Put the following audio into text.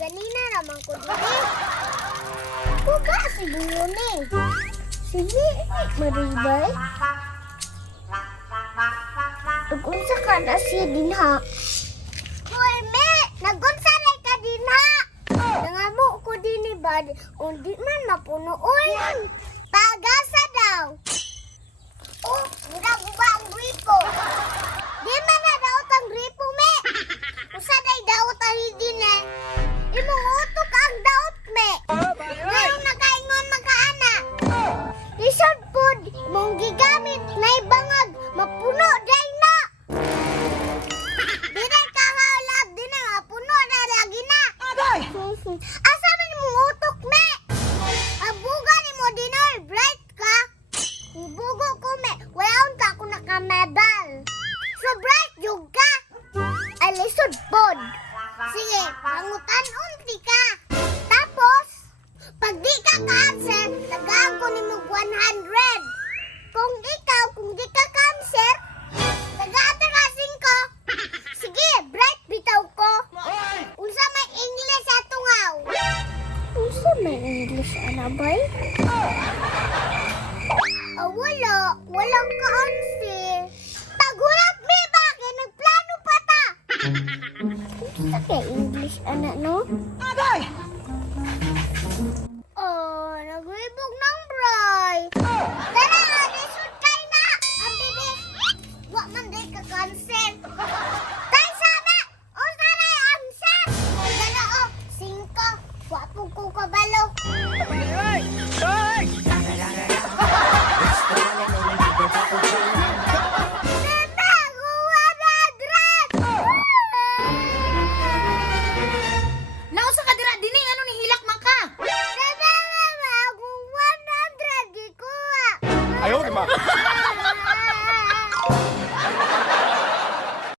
ganina naman ko dili. Ako ba siguro ni? Sige, maribay. Nagunsa ka na siya din ha. Hoy, me! Nagunsa na ka din ha! Nangamo ko din ni Bad. Undi man mapuno. Asa man mong utok, me? Abuga ni mo dinner, bright ka. Ibugo ko, me. Wala unta ako nakamedal. So bright yung ka. Alisod pod. Sige, pangutan unti ka. Tapos, may English anabay? Ah, wala. Walang ka-answer. Tagulat mi ba? Kaya nagplano pa ta. Unsa kay English ana no? Aday! Oh, nagribog ng bray. Tara, resort kay na. Ang bilis. Wa man day ka cancer. Tay sana. Unsa na ang answer? Dala o, singko. Wa po ko kabalo. Hoy! Hoy! Tata, kuha na